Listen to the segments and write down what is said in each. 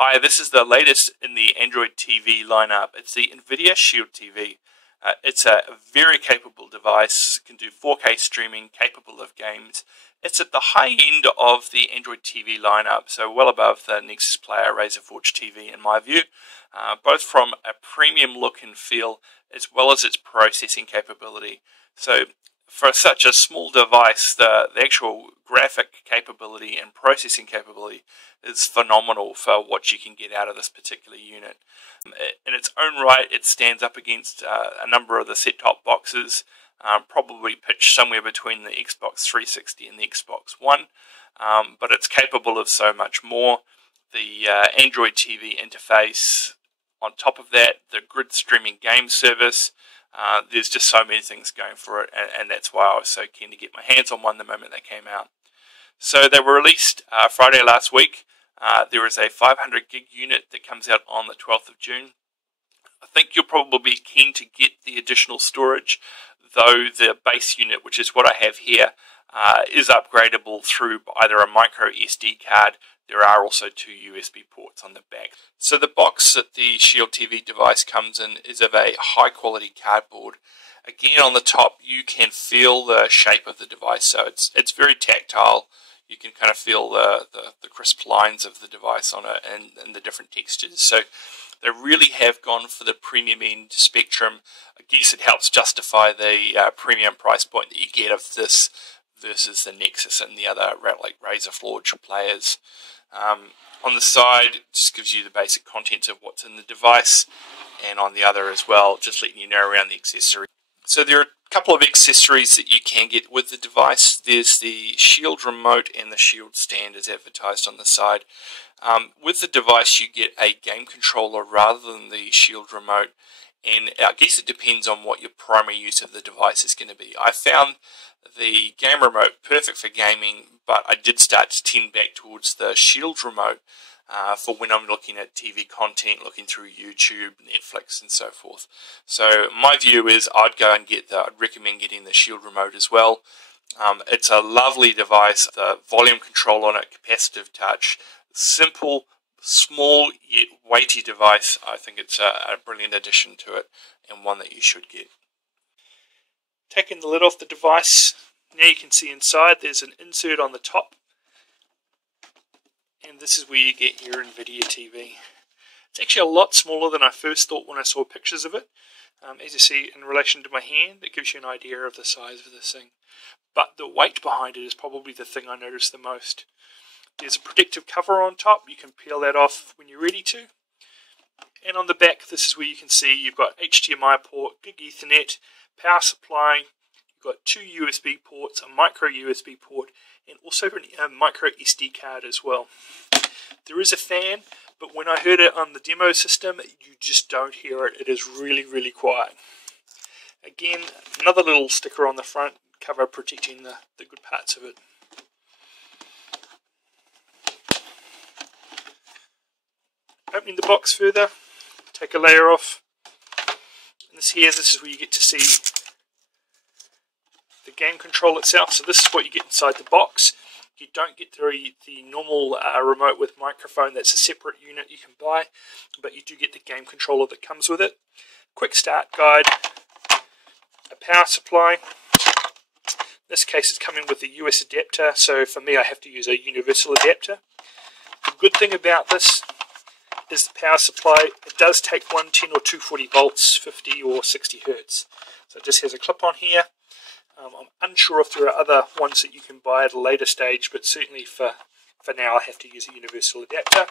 Hi, this is the latest in the Android TV lineup. It's the NVidia Shield TV. It's a very capable device, can do 4K streaming, capable of games. It's at the high end of the Android TV lineup, so well above the Nexus Player Razer Forge TV in my view, both from a premium look and feel as well as its processing capability. So for such a small device, the actual graphic capability and processing capability is phenomenal for what you can get out of this particular unit. In its own right, it stands up against a number of the set-top boxes, probably pitched somewhere between the Xbox 360 and the Xbox One, but it's capable of so much more. The Android TV interface, on top of that, the grid streaming game service, there's just so many things going for it, and that's why I was so keen to get my hands on one the moment they came out. So they were released Friday last week. There is a 500 gig unit that comes out on the 12th of June. I think you'll probably be keen to get the additional storage, though the base unit, which is what I have here, is upgradable through either a micro SD card. There are also 2 USB ports on the back. So the box that the Shield TV device comes in is of a high quality cardboard. Again, on the top you can feel the shape of the device, so it's very tactile. You can kind of feel the crisp lines of the device on it and the different textures. So they really have gone for the premium end spectrum. I guess it helps justify the premium price point that you get of this versus the Nexus and the other like Razer Forge players. On the side, it just gives you the basic contents of what's in the device, and on the other as well, just letting you know around the accessory. So there are a couple of accessories that you can get with the device. There's the Shield remote and the Shield stand as advertised on the side. With the device you get a game controller rather than the Shield remote, and I guess it depends on what your primary use of the device is going to be. I found the game remote perfect for gaming, but I did start to tend back towards the Shield remote for when I'm looking at TV content, looking through YouTube, Netflix and so forth. So my view is I'd recommend getting the Shield remote as well. It's a lovely device, the volume control on it, capacitive touch, simple, small yet weighty device. I think it's a brilliant addition to it and one that you should get. Taking the lid off the device, now you can see inside there's an insert on the top, and this is where you get your NVidia TV. It's actually a lot smaller than I first thought when I saw pictures of it. As you see in relation to my hand, it gives you an idea of the size of this thing. But the weight behind it is probably the thing I noticed the most. There's a protective cover on top. You can peel that off when you're ready to. And on the back, this is where you can see you've got HDMI port, gig Ethernet, power supply, you've got 2 USB ports, a micro USB port, and also a micro SD card as well. There is a fan, but when I heard it on the demo system, you just don't hear it. It is really, really quiet. Again, another little sticker on the front cover protecting the good parts of it. Opening the box further, take a layer off. This is where you get to see the game control itself. So this is what you get inside the box. You don't get the normal remote with microphone. That's a separate unit you can buy, but you do get the game controller that comes with it. Quick start guide, a power supply. In this case it's coming with a US adapter, so for me I have to use a universal adapter. The good thing about this is the power supply. It does take 110 or 240 volts, 50 or 60 hertz. So it just has a clip on here. I'm unsure if there are other ones that you can buy at a later stage, but certainly for now I have to use a universal adapter.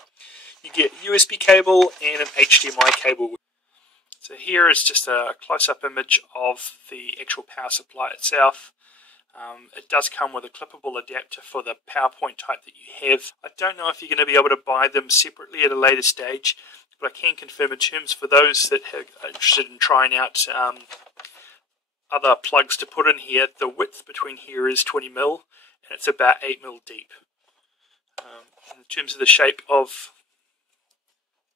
You get a USB cable and an HDMI cable. So here is just a close-up image of the actual power supply itself. It does come with a clippable adapter for the PowerPoint type that you have. I don't know if you're going to be able to buy them separately at a later stage, but I can confirm in terms for those that are interested in trying out other plugs to put in here, the width between here is 20mm and it's about 8mm deep. In terms of the shape of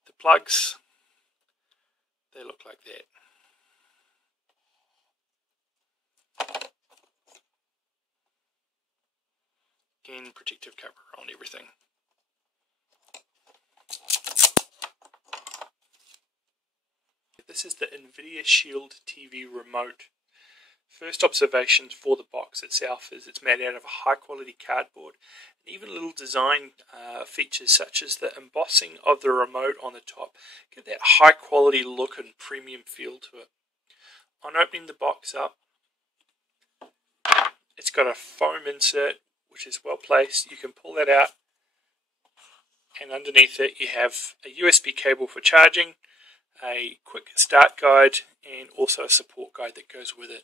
the plugs, they look like that. Again, protective cover on everything. This is the NVidia Shield TV remote. First observations for the box itself is it's made out of a high quality cardboard, and even little design features such as the embossing of the remote on the top give that high quality look and premium feel to it. On opening the box up, it's got a foam insert which is well placed. You can pull that out, and underneath it you have a USB cable for charging, a quick start guide, and also a support guide that goes with it.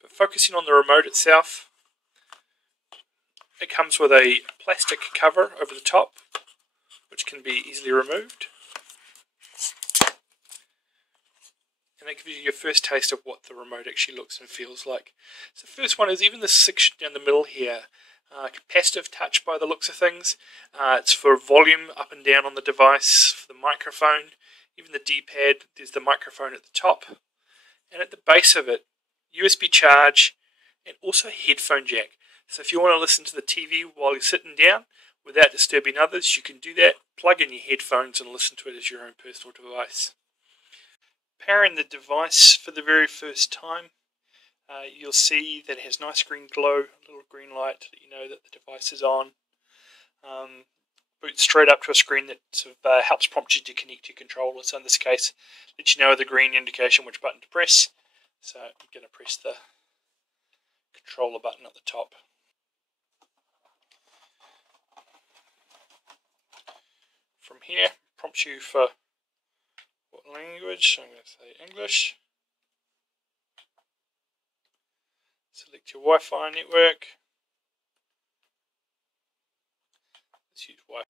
But focusing on the remote itself, it comes with a plastic cover over the top which can be easily removed, and that gives you your first taste of what the remote actually looks and feels like. So the first one is even this section down the middle here, capacitive touch by the looks of things. It's for volume up and down on the device, for the microphone, even the D-pad. There's the microphone at the top, and at the base of it, USB charge and also a headphone jack. So if you want to listen to the TV while you're sitting down without disturbing others, you can do that. Plug in your headphones and listen to it as your own personal device. Powering the device for the very first time, you'll see that it has nice green glow, a little green light to let you know that the device is on. Boots straight up to a screen that sort of helps prompt you to connect your controller. So in this case, let you know the green indication which button to press. So I'm going to press the controller button at the top. From here, prompts you for what language. I'm going to say English. Select your Wi-Fi network. Let's use Wi-Fi.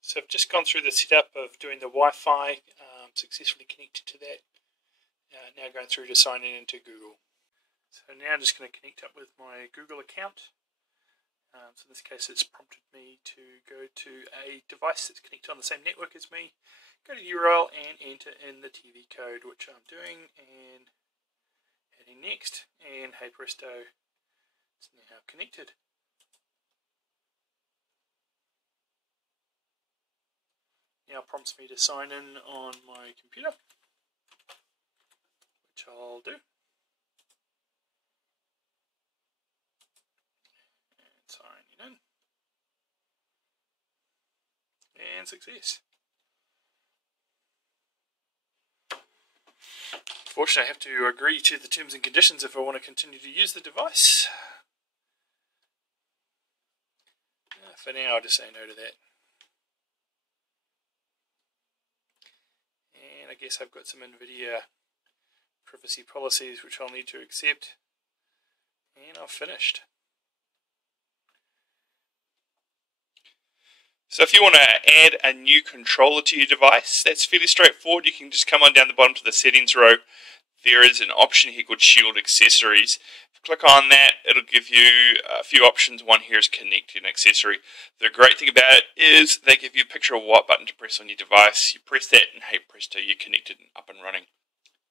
So I've just gone through the setup of doing the Wi-Fi, successfully connected to that. Now going through to signing into Google. So now I'm just going to connect up with my Google account. So in this case it's prompted me to go to a device that's connected on the same network as me. Go to the URL and enter in the TV code, which I'm doing, and hitting next, and hey presto, it's now connected. Now prompts me to sign in on my computer, which I'll do. And signing in. And success. Fortunately, I have to agree to the terms and conditions if I want to continue to use the device. For now, I'll just say no to that. And I guess I've got some NVIDIA privacy policies which I'll need to accept. And I've finished. So if you want to add a new controller to your device, that's fairly straightforward. You can just come on down the bottom to the settings row. There is an option here called Shield Accessories. If you click on that, it'll give you a few options. One here is Connect an Accessory. The great thing about it is they give you a picture of what button to press on your device. You press that and hey presto, you're connected and up and running.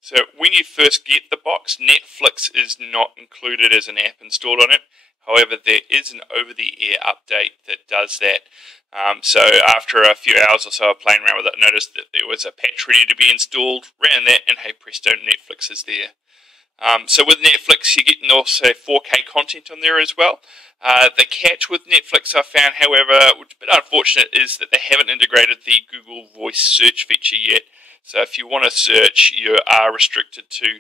So when you first get the box, Netflix is not included as an app installed on it. However, there is an over-the-air update that does that. So after a few hours or so of playing around with it, I noticed that there was a patch ready to be installed, ran that, and hey presto, Netflix is there. So with Netflix, you're getting also 4K content on there as well. The catch with Netflix I found, however, which is a bit unfortunate, is that they haven't integrated the Google Voice search feature yet. So if you want to search, you are restricted to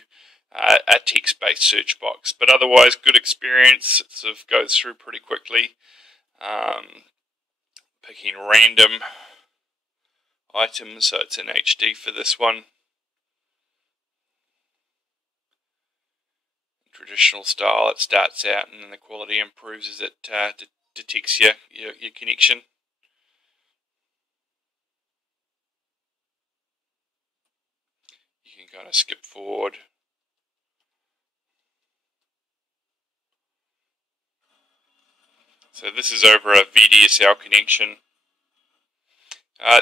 a text-based search box. But otherwise, good experience. It sort of goes through pretty quickly. Picking random items, so it's in HD for this one. Traditional style, it starts out and then the quality improves as it detects your connection. You can kind of skip forward. So this is over a VDSL connection.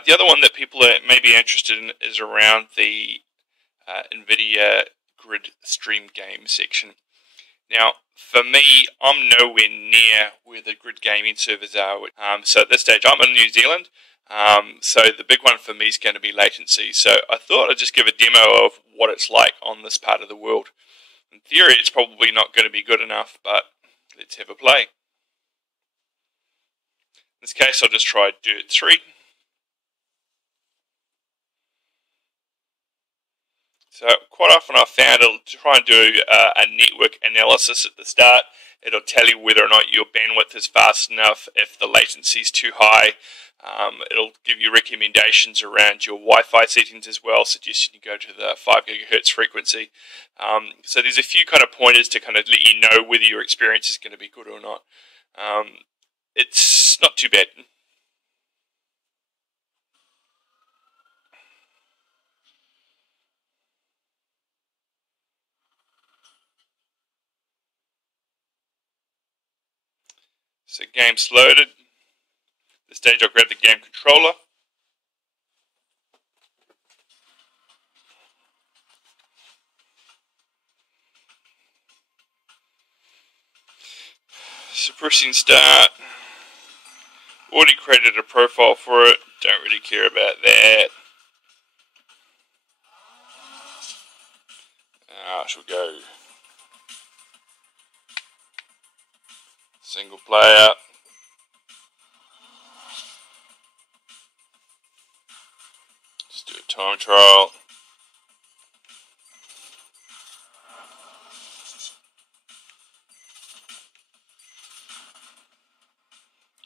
The other one that people may be interested in is around the NVIDIA Grid Stream Game section. Now, for me, I'm nowhere near where the Grid Gaming servers are. So at this stage, I'm in New Zealand. So the big one for me is going to be latency. So I thought I'd just give a demo of what it's like on this part of the world. In theory, it's probably not going to be good enough, but let's have a play. In this case, I'll just try Dirt 3. So quite often I've found it'll try and do a network analysis at the start. It'll tell you whether or not your bandwidth is fast enough, if the latency is too high. It'll give you recommendations around your Wi-Fi settings as well, suggesting you go to the 5 gigahertz frequency. So there's a few kind of pointers to kind of let you know whether your experience is going to be good or not. It's not too bad. So game's loaded. At this stage I'll grab the game controller. So pressing start. Already created a profile for it. Don't really care about that. I shall go single player. Just do a time trial.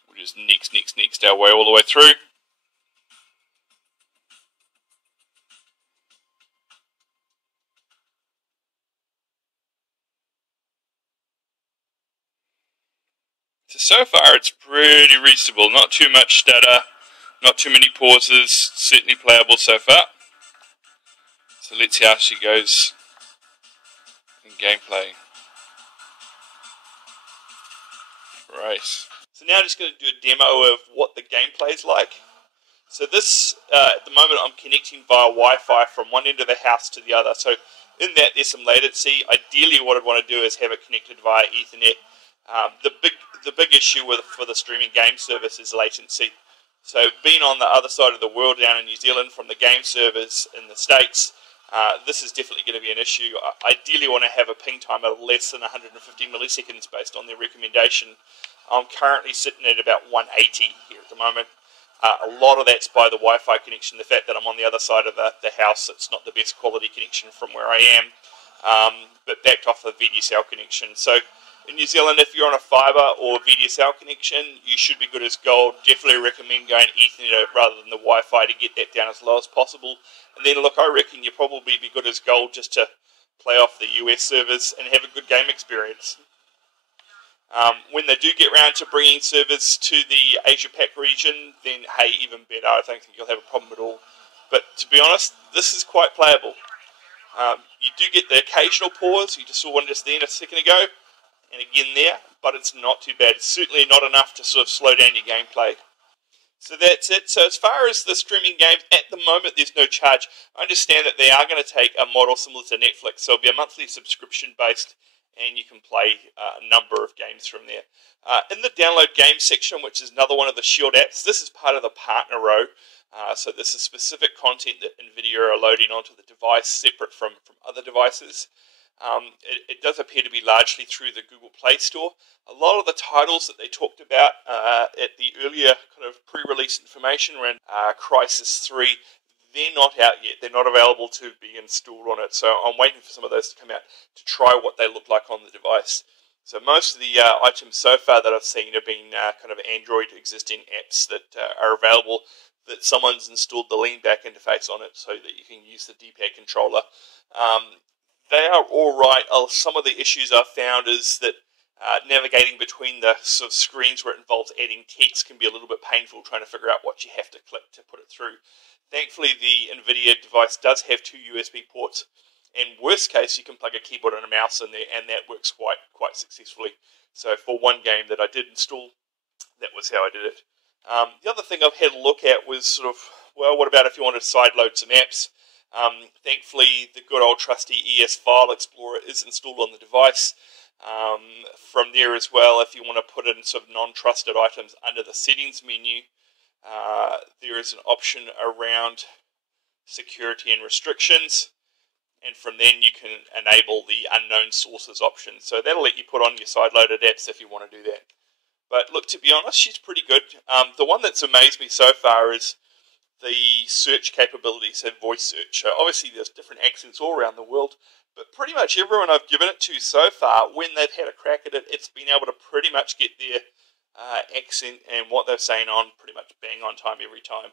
We'll just next our way all the way through. So far it's pretty reasonable, not too much stutter, not too many pauses, certainly playable so far. So let's see how she goes in gameplay. Right. So now I'm just going to do a demo of what the gameplay is like. So this, at the moment I'm connecting via Wi-Fi from one end of the house to the other. So in that there's some latency. Ideally what I'd want to do is have it connected via Ethernet. The big issue for the streaming game service is latency. So being on the other side of the world down in New Zealand from the game servers in the States, this is definitely going to be an issue. I ideally want to have a ping time of less than 150 milliseconds based on their recommendation. I'm currently sitting at about 180 here at the moment. A lot of that's by the Wi-Fi connection, the fact that I'm on the other side of the house. It's not the best quality connection from where I am, but backed off the VDSL connection. So in New Zealand, if you're on a fibre or VDSL connection, you should be good as gold. Definitely recommend going Ethernet rather than the Wi-Fi to get that down as low as possible. And then look, I reckon you'll probably be good as gold just to play off the US servers and have a good game experience. When they do get around to bringing servers to the Asia-Pac region, then hey, even better. I don't think you'll have a problem at all. But to be honest, this is quite playable. You do get the occasional pause. You just saw one just then a second ago. And again there, but it's not too bad. It's certainly not enough to sort of slow down your gameplay. So that's it. So as far as the streaming games, at the moment there's no charge. I understand that they are going to take a model similar to Netflix, so it'll be a monthly subscription based, and you can play a number of games from there. In the download games section, which is another one of the Shield apps, this is part of the partner row. So this is specific content that NVIDIA are loading onto the device separate from other devices. It does appear to be largely through the Google Play Store. A lot of the titles that they talked about at the earlier kind of pre-release information around Crysis 3, they're not out yet. They're not available to be installed on it. So I'm waiting for some of those to come out to try what they look like on the device. So most of the items so far that I've seen have been kind of Android existing apps that are available, that someone's installed the lean back interface on it so that you can use the D-pad controller. They are all right. Some of the issues I've found is that navigating between the sort of screens where it involves adding text can be a little bit painful, trying to figure out what you have to click to put it through. Thankfully, the NVIDIA device does have 2 USB ports. In worst case, you can plug a keyboard and a mouse in there, and that works quite successfully. So for one game that I did install, that was how I did it. The other thing I've had a look at was sort of, well, what about if you want to sideload some apps? Thankfully, the good old trusty ES File Explorer is installed on the device. From there as well, if you want to put in sort of non-trusted items under the settings menu, There is an option around security and restrictions, and from then you can enable the unknown sources option. So that'll let you put on your side-loaded apps if you want to do that. But look, to be honest, she's pretty good. The one that's amazed me so far is the search capabilities and voice search. So obviously there's different accents all around the world, but pretty much everyone I've given it to so far, when they've had a crack at it, it's been able to pretty much get their accent and what they're saying on pretty much bang on time every time.